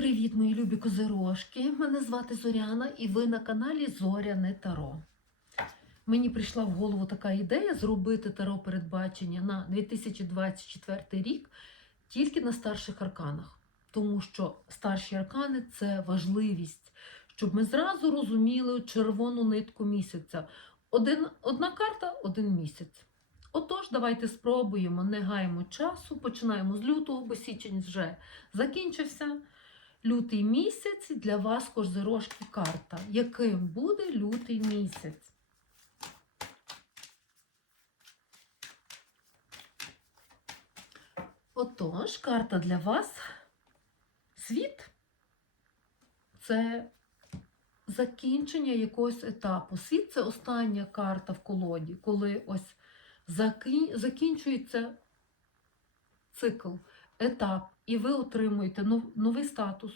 Привіт, мої любі козирожки! Мене звати Зоряна і ви на каналі Зоряне Таро. Мені прийшла в голову така ідея зробити таро передбачення на 2024 рік тільки на старших арканах. Тому що старші аркани це важливість, щоб ми зразу розуміли червону нитку місяця. Один, одна карта, один місяць. Отож, давайте спробуємо, не гаємо часу. Починаємо з лютого, бо січень вже закінчився. Лютий місяць для вас козирожки карта. Яким буде лютий місяць? Отож, карта для вас світ це закінчення якогось етапу. Світ це остання карта в колоді, коли ось закін- закінчується цикл, етап, і ви отримуєте нов- новий статус.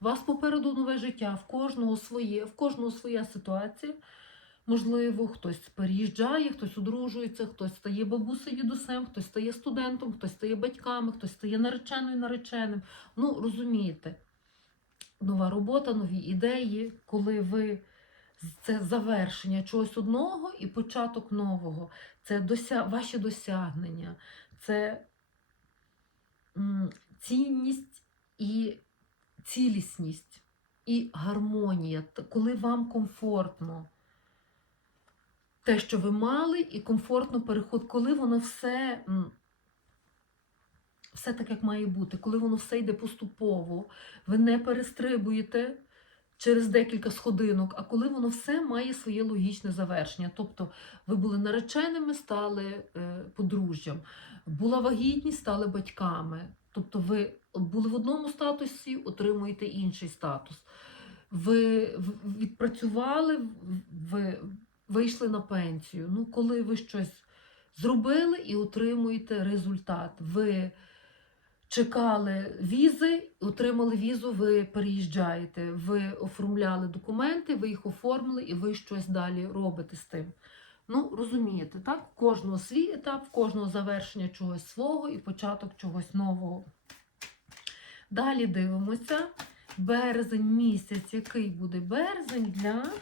У вас попереду нове життя, в кожного своє, в кожного своя ситуація. Можливо, хтось переїжджає, хтось одружується, хтось стає бабусею дідусем, хтось стає студентом, хтось стає батьками, хтось стає нареченою нареченим. Ну, розумієте, нова робота, нові ідеї, коли ви це завершення чогось одного і початок нового. Це дося... ваші досягнення, це цінність і цілісність, і гармонія, коли вам комфортно. Те, що ви мали, і комфортно переход, коли воно все, все так, як має бути, коли воно все йде поступово, ви не перестрибуєте через декілька сходинок, а коли воно все має своє логічне завершення. Тобто ви були нареченими, стали е, подружжям, була вагітність, стали батьками. Тобто ви були в одному статусі, отримуєте інший статус. Ви відпрацювали, ви вийшли на пенсію. Ну, коли ви щось зробили і отримуєте результат. Ви чекали візи, отримали візу, ви переїжджаєте, ви оформляли документи, ви їх оформили і ви щось далі робите з тим. Ну, розумієте, так? В Кожного свій етап, в кожного завершення чогось свого і початок чогось нового. Далі дивимося. Березень місяць. Який буде березень для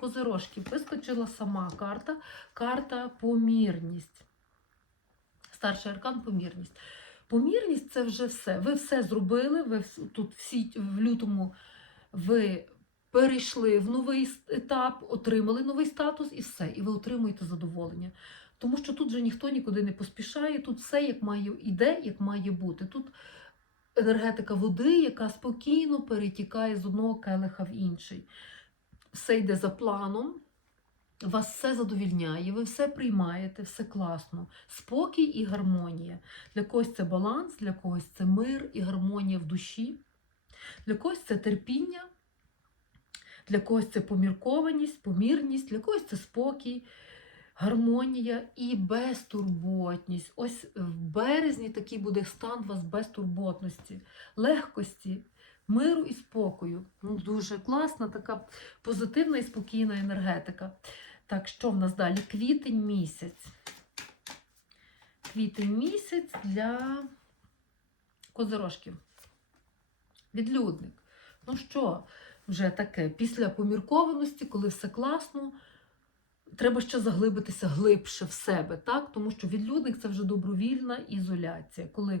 козирожків? Вискочила сама карта. Карта помірність. Старший аркан помірність. Помірність це вже все. Ви все зробили. Ви тут всі в лютому ви перейшли в новий етап, отримали новий статус і все. І ви отримуєте задоволення. Тому що тут вже ніхто нікуди не поспішає, тут все як має іде, як має бути. Тут енергетика води, яка спокійно перетікає з одного келиха в інший. Все йде за планом, вас все задовільняє, ви все приймаєте, все класно. Спокій і гармонія. Для когось це баланс, для когось це мир і гармонія в душі, для когось це терпіння, для когось це поміркованість, помірність, для когось це спокій, гармонія і безтурботність. Ось в березні такий буде стан у вас безтурботності, легкості, миру і спокою. Ну, дуже класна, така позитивна і спокійна енергетика. Так, що в нас далі? Квітень місяць. Квітень місяць для козирожків. Відлюдник. Ну що, вже таке, після поміркованості, коли все класно, треба ще заглибитися глибше в себе, так? Тому що відлюдник це вже добровільна ізоляція. Коли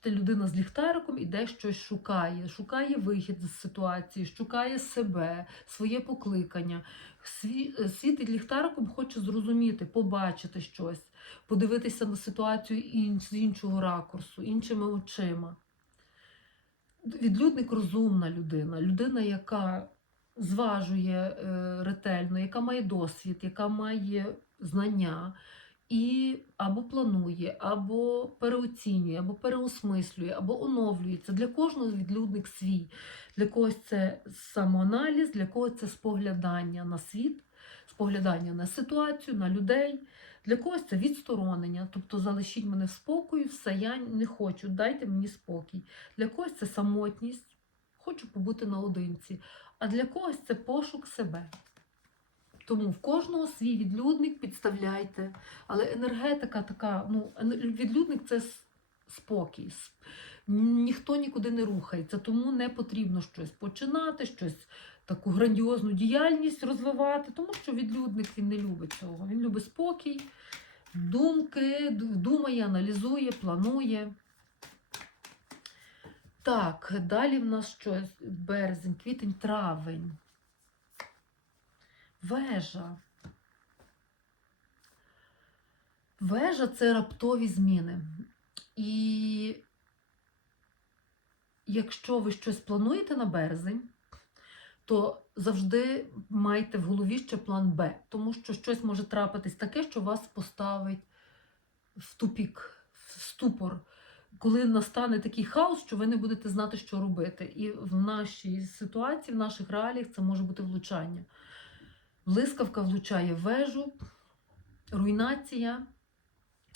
ти людина з ліхтариком іде щось шукає, шукає вихід з ситуації, шукає себе, своє покликання. Сві- Світить ліхтариком хоче зрозуміти, побачити щось, подивитися на ситуацію з іншого ракурсу, іншими очима. Відлюдник розумна людина, людина, яка зважує е, ретельно, яка має досвід, яка має знання і або планує, або переоцінює, або переосмислює, або оновлюється. Для кожного відлюдник свій. Для когось це самоаналіз, для когось це споглядання на світ, споглядання на ситуацію, на людей. Для когось це відсторонення, тобто залишіть мене в спокою, все, я не хочу, дайте мені спокій. Для когось це самотність, хочу побути наодинці, а для когось це пошук себе. Тому в кожного свій відлюдник підставляйте. Але енергетика така, ну, відлюдник це спокій. Ніхто нікуди не рухається, тому не потрібно щось починати, щось таку грандіозну діяльність розвивати, тому що відлюдник він не любить цього. Він любить спокій, думки, думає, аналізує, планує. Так, далі в нас що? Березень, квітень, травень. Вежа. Вежа це раптові зміни. І якщо ви щось плануєте на березень, то завжди майте в голові ще план Б, тому що щось може трапитись таке, що вас поставить в тупік, в ступор, коли настане такий хаос, що ви не будете знати, що робити. І в нашій ситуації, в наших реаліях це може бути влучання. Блискавка влучає вежу, руйнація.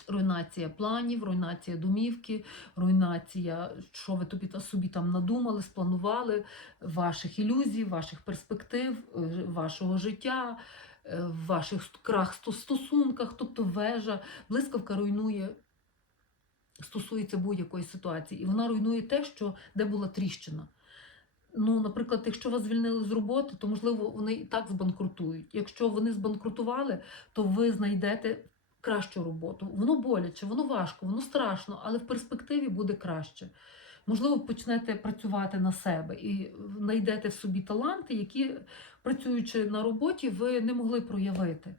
Руйнація планів, руйнація домівки, руйнація, що ви тобі собі там надумали, спланували, ваших ілюзій, ваших перспектив, е, вашого життя, е, в ваших крах стосунках, тобто вежа, блискавка руйнує, стосується будь-якої ситуації, і вона руйнує те, що де була тріщина. Ну, наприклад, якщо вас звільнили з роботи, то можливо вони і так збанкрутують. Якщо вони збанкрутували, то ви знайдете кращу роботу. Воно боляче, воно важко, воно страшно, але в перспективі буде краще. Можливо, почнете працювати на себе і знайдете в собі таланти, які, працюючи на роботі, ви не могли проявити.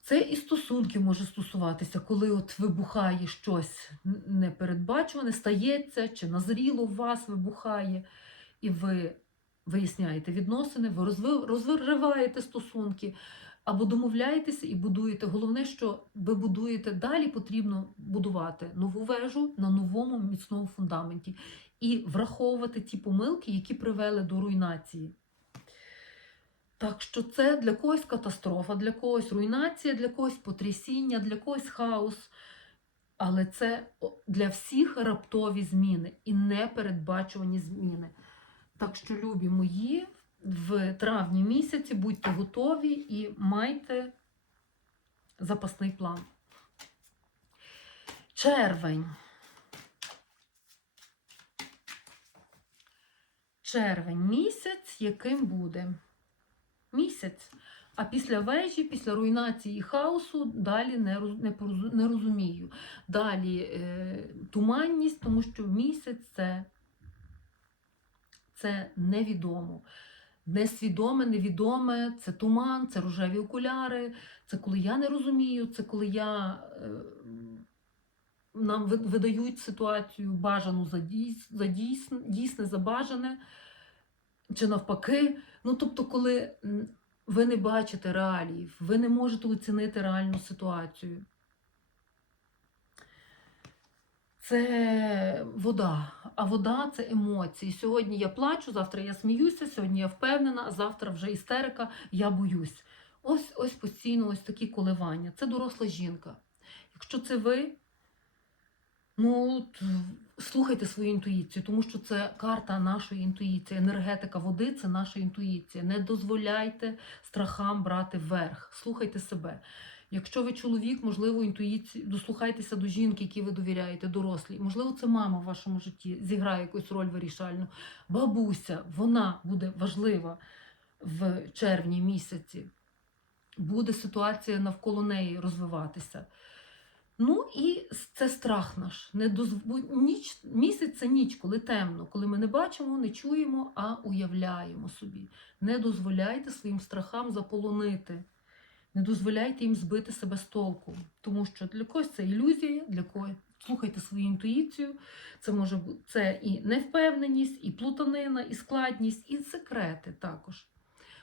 Це і стосунки може стосуватися, коли от вибухає щось непередбачуване, стається чи назріло в вас вибухає, і ви виясняєте відносини, ви розви- розриваєте стосунки або домовляєтеся і будуєте. Головне, що ви будуєте далі, потрібно будувати нову вежу на новому міцному фундаменті і враховувати ті помилки, які привели до руйнації. Так що це для когось катастрофа, для когось руйнація, для когось потрясіння, для когось хаос. Але це для всіх раптові зміни і непередбачувані зміни. Так що, любі мої, в травні місяці будьте готові і майте запасний план. Червень. Червень місяць, яким буде? Місяць. А після вежі, після руйнації хаосу далі не, не, не розумію. Далі е, туманність, тому що місяць це, це невідомо. Несвідоме, невідоме, це туман, це рожеві окуляри, це коли я не розумію, це коли я, е, нам видають ситуацію бажану за, за дійсне, дійсне, за бажане, чи навпаки. Ну, тобто, коли ви не бачите реаліїв, ви не можете оцінити реальну ситуацію. Це вода, а вода це емоції. Сьогодні я плачу, завтра я сміюся, сьогодні я впевнена, завтра вже істерика, я боюсь. Ось ось постійно ось такі коливання. Це доросла жінка. Якщо це ви, ну слухайте свою інтуїцію, тому що це карта нашої інтуїції. Енергетика води це наша інтуїція. Не дозволяйте страхам брати верх. Слухайте себе. Якщо ви чоловік, можливо, інтуїції, дослухайтеся до жінки, якій ви довіряєте, дорослій. Можливо, це мама в вашому житті зіграє якусь роль вирішальну. Бабуся, вона буде важлива в червні місяці. Буде ситуація навколо неї розвиватися. Ну і це страх наш. Не дозв... ніч... Місяць це ніч, коли темно, коли ми не бачимо, не чуємо, а уявляємо собі. Не дозволяйте своїм страхам заполонити. Не дозволяйте їм збити себе з толку, тому що для когось це ілюзія, для когось слухайте свою інтуїцію. Це може бути це і невпевненість, і плутанина, і складність, і секрети також.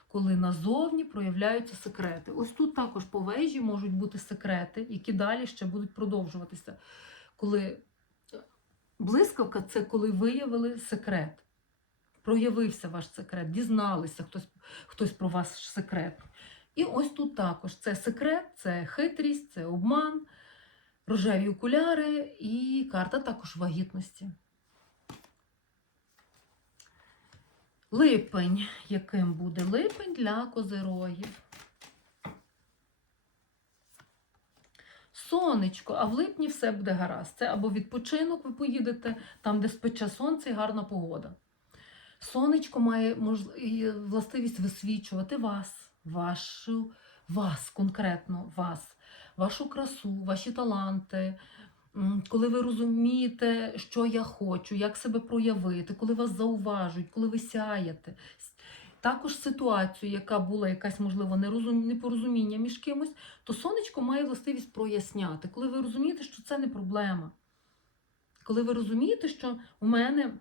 Коли назовні проявляються секрети. Ось тут також по вежі можуть бути секрети, які далі ще будуть продовжуватися. Коли блискавка це коли виявили секрет. Проявився ваш секрет, дізналися хтось, хтось про ваш секрет. І ось тут також це секрет, це хитрість, це обман, рожеві окуляри і карта також вагітності. Липень. Яким буде липень для козирогів? сонечко, а в липні все буде гаразд. Це або відпочинок, ви поїдете там, де спече сонце і гарна погода. Сонечко має властивість висвічувати вас, вашу, вас, конкретно вас, вашу красу, ваші таланти. Коли ви розумієте, що я хочу, як себе проявити, коли вас зауважують, коли ви сяєте. Також ситуацію, яка була якась, можливо, непорозуміння між кимось, то сонечко має властивість проясняти. Коли ви розумієте, що це не проблема. Коли ви розумієте, що у мене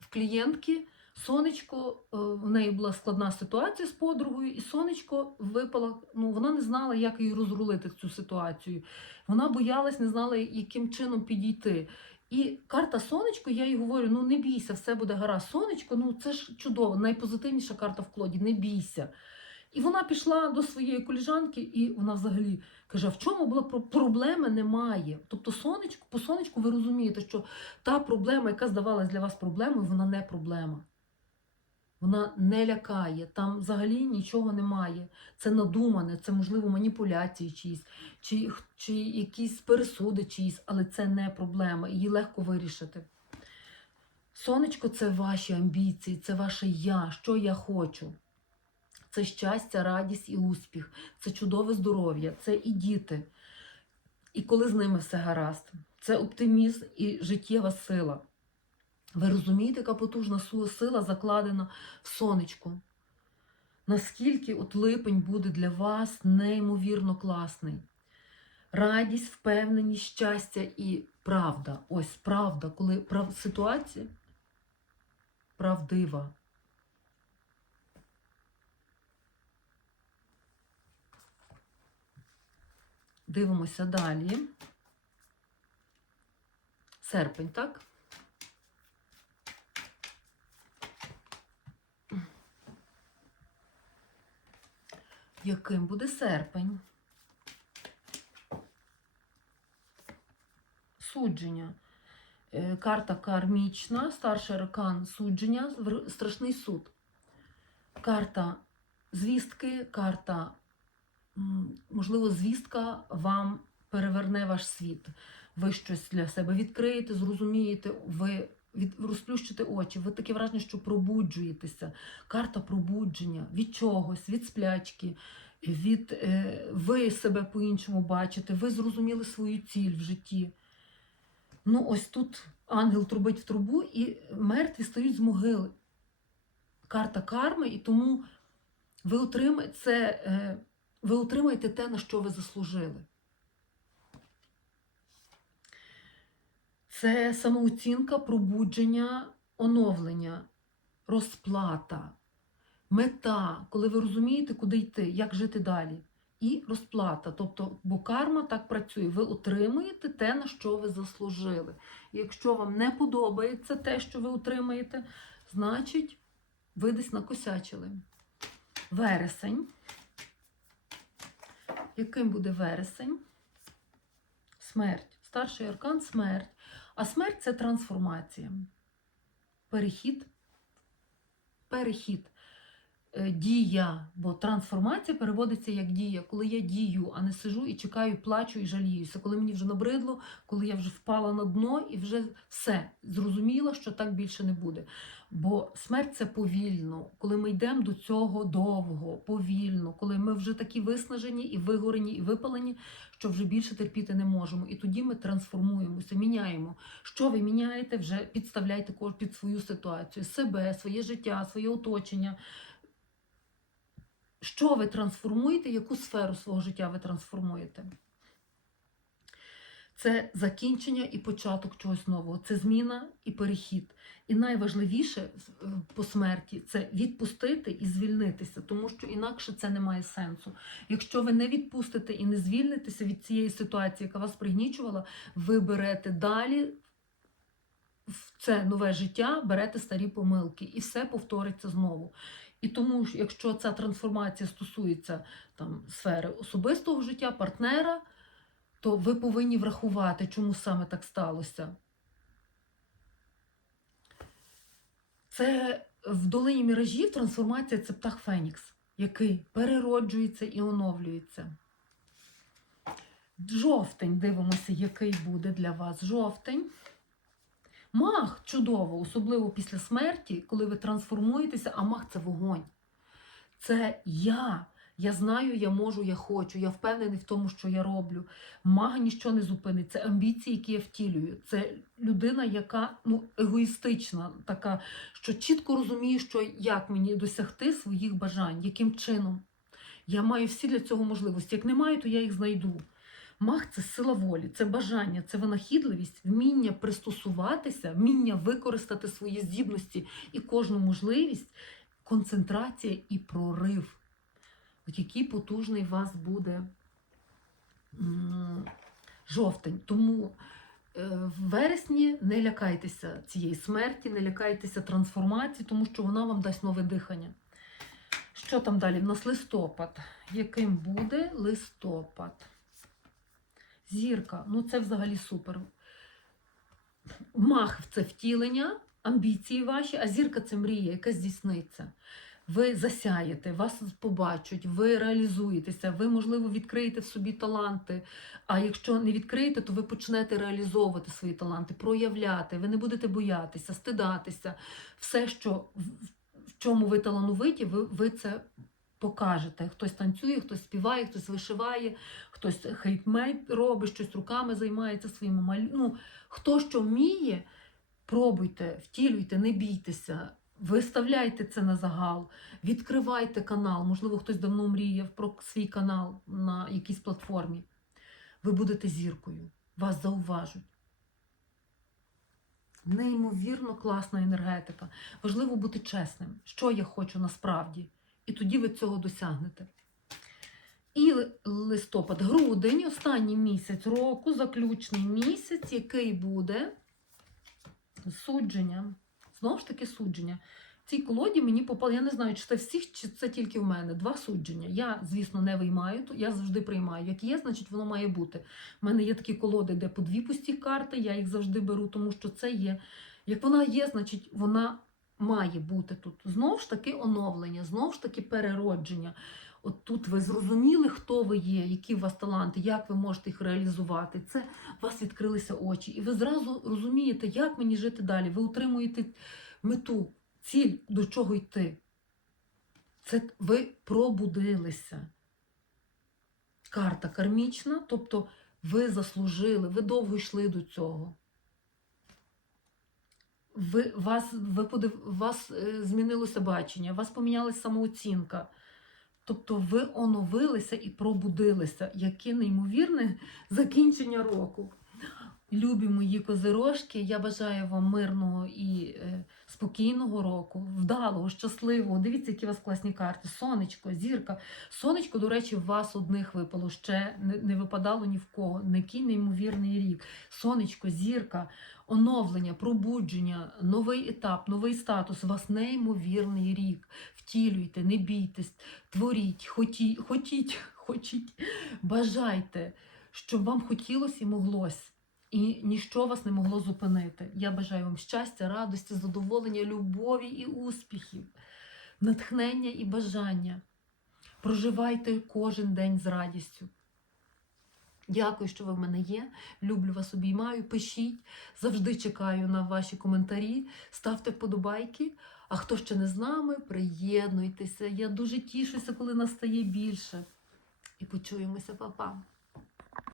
в клієнтки сонечко, е, в неї була складна ситуація з подругою, і сонечко випала. Ну, вона не знала, як її розрулити цю ситуацію. Вона боялась, не знала, яким чином підійти. І карта сонечко, я їй говорю: ну не бійся, все буде гаразд. Сонечко, ну це ж чудово, найпозитивніша карта в колоді, не бійся. І вона пішла до своєї коліжанки, і вона взагалі каже: в чому була про- проблеми немає. Тобто, сонечко, по сонечку ви розумієте, що та проблема, яка здавалась для вас проблемою, вона не проблема. Вона не лякає, там взагалі нічого немає. Це надумане, це, можливо, маніпуляції чиїсь, чи, чи якісь пересуди чиїсь, але це не проблема, її легко вирішити. Сонечко це ваші амбіції, це ваше я, що я хочу. Це щастя, радість і успіх, це чудове здоров'я, це і діти. І коли з ними все гаразд, це оптимізм і життєва сила. Ви розумієте, яка потужна сила закладена в сонечку? Наскільки от липень буде для вас неймовірно класний? Радість, впевненість, щастя і правда. Ось правда, коли прав... ситуація правдива. Дивимося далі. Серпень, так? Яким буде серпень? Судження. Е, Карта кармічна, старший аркан судження, страшний суд. Карта звістки, карта, можливо, звістка вам переверне ваш світ. Ви щось для себе відкриєте, зрозумієте, ви від, розплющите очі, ви таке враження, що пробуджуєтеся. Карта пробудження від чогось, від сплячки, від е, ви себе по-іншому бачите, ви зрозуміли свою ціль в житті. Ну, ось тут ангел трубить в трубу, і мертві стають з могили. Карта карми, і тому ви отримаєте, це, е, ви отримаєте те, на що ви заслужили. Це самооцінка, пробудження, оновлення, розплата, мета, коли ви розумієте, куди йти, як жити далі. І розплата. Тобто, бо карма так працює. Ви отримуєте те, на що ви заслужили. І якщо вам не подобається те, що ви отримаєте, значить ви десь накосячили. Вересень. Яким буде вересень? Смерть. Старший аркан смерть. А смерть це трансформація. Перехід. Перехід. Е, Дія, бо трансформація переводиться як дія, коли я дію, а не сижу і чекаю, плачу і жаліюся. Коли мені вже набридло, коли я вже впала на дно і вже все зрозуміла, що так більше не буде. Бо смерть це повільно, коли ми йдемо до цього довго, повільно, коли ми вже такі виснажені і вигорені, і випалені, що вже більше терпіти не можемо. І тоді ми трансформуємося, міняємо. Що ви міняєте, вже підставляйте під свою ситуацію, себе, своє життя, своє оточення. Що ви трансформуєте, яку сферу свого життя ви трансформуєте? Це закінчення і початок чогось нового, це зміна і перехід. І найважливіше по смерті це відпустити і звільнитися, тому що інакше це не має сенсу. Якщо ви не відпустите і не звільнитеся від цієї ситуації, яка вас пригнічувала, ви берете далі в це нове життя, берете старі помилки, і все повториться знову. І тому, якщо ця трансформація стосується там, сфери особистого життя, партнера, то ви повинні врахувати, чому саме так сталося. Це в долині міражів трансформація це птах Фенікс, який перероджується і оновлюється. Жовтень, дивимося, який буде для вас жовтень. Мах чудово, особливо після смерті, коли ви трансформуєтеся, а мах це вогонь. Це я. Я знаю, я можу, я хочу, я впевнений в тому, що я роблю. Мага нічого не зупинить. Це амбіції, які я втілюю. Це людина, яка ну, егоїстична, така, що чітко розуміє, що як мені досягти своїх бажань, яким чином. Я маю всі для цього можливості. Як не маю, то я їх знайду. Маг це сила волі, це бажання, це винахідливість, вміння пристосуватися, вміння використати свої здібності і кожну можливість, концентрація і прорив. От який потужний у вас буде жовтень. Тому е, в вересні не лякайтеся цієї смерті, не лякайтеся трансформації, тому що вона вам дасть нове дихання. Що там далі? В нас листопад. Яким буде листопад? Зірка. Ну це взагалі супер. Мах це втілення, амбіції ваші, а зірка це мрія, яка здійсниться. Ви засяєте, вас побачать, ви реалізуєтеся, ви, можливо, відкриєте в собі таланти. А якщо не відкриєте, то ви почнете реалізовувати свої таланти, проявляти, ви не будете боятися, стидатися. Все, що в, чому ви талановиті, ви, ви це покажете. Хтось танцює, хтось співає, хтось вишиває, хтось хейтмейт робить, щось руками займається своїми малю. Ну, хто що вміє, пробуйте, втілюйте, не бійтеся. Виставляйте це на загал, відкривайте канал. Можливо, хтось давно мріяв про свій канал на якійсь платформі. Ви будете зіркою, вас зауважуть. Неймовірно класна енергетика. Важливо бути чесним, що я хочу насправді. І тоді ви цього досягнете. І листопад, грудень, останній місяць року, заключний місяць, який буде судження. Знову ж таки, судження. В цій колоді мені попало, я не знаю, чи це всіх, чи це тільки в мене. Два судження. Я, звісно, не виймаю, я завжди приймаю. Як є, значить воно має бути. У мене є такі колоди, де по дві пусті карти, я їх завжди беру, тому що це є. Як вона є, значить вона має бути тут. Знову ж таки оновлення, знову ж таки переродження. От тут ви зрозуміли, хто ви є, які у вас таланти, як ви можете їх реалізувати. Це у вас відкрилися очі. І ви зразу розумієте, як мені жити далі. Ви утримуєте мету, ціль, до чого йти. Це ви пробудилися. Карта кармічна, тобто ви заслужили, ви довго йшли до цього. Ви, вас, ви подив, вас е, змінилося бачення, вас помінялася самооцінка. Тобто ви оновилися і пробудилися. Яке неймовірне закінчення року. Любі мої козирожки, я бажаю вам мирного і е, спокійного року, вдалого, щасливого. Дивіться, які у вас класні карти. Сонечко, зірка. Сонечко, до речі, в вас одних випало ще не, не випадало ні в кого. Який неймовірний рік. Сонечко, зірка, оновлення, пробудження, новий етап, новий статус. У вас неймовірний рік. Втілюйте, не бійтесь, творіть, хотіть, хотіть, хотіть, бажайте, щоб вам хотілося і моглось. І ніщо вас не могло зупинити. Я бажаю вам щастя, радості, задоволення, любові і успіхів, натхнення і бажання. Проживайте кожен день з радістю. Дякую, що ви в мене є. Люблю вас, обіймаю. Пишіть, завжди чекаю на ваші коментарі. Ставте вподобайки. А хто ще не з нами, приєднуйтеся. Я дуже тішуся, коли нас стає більше. І почуємося, Па-па.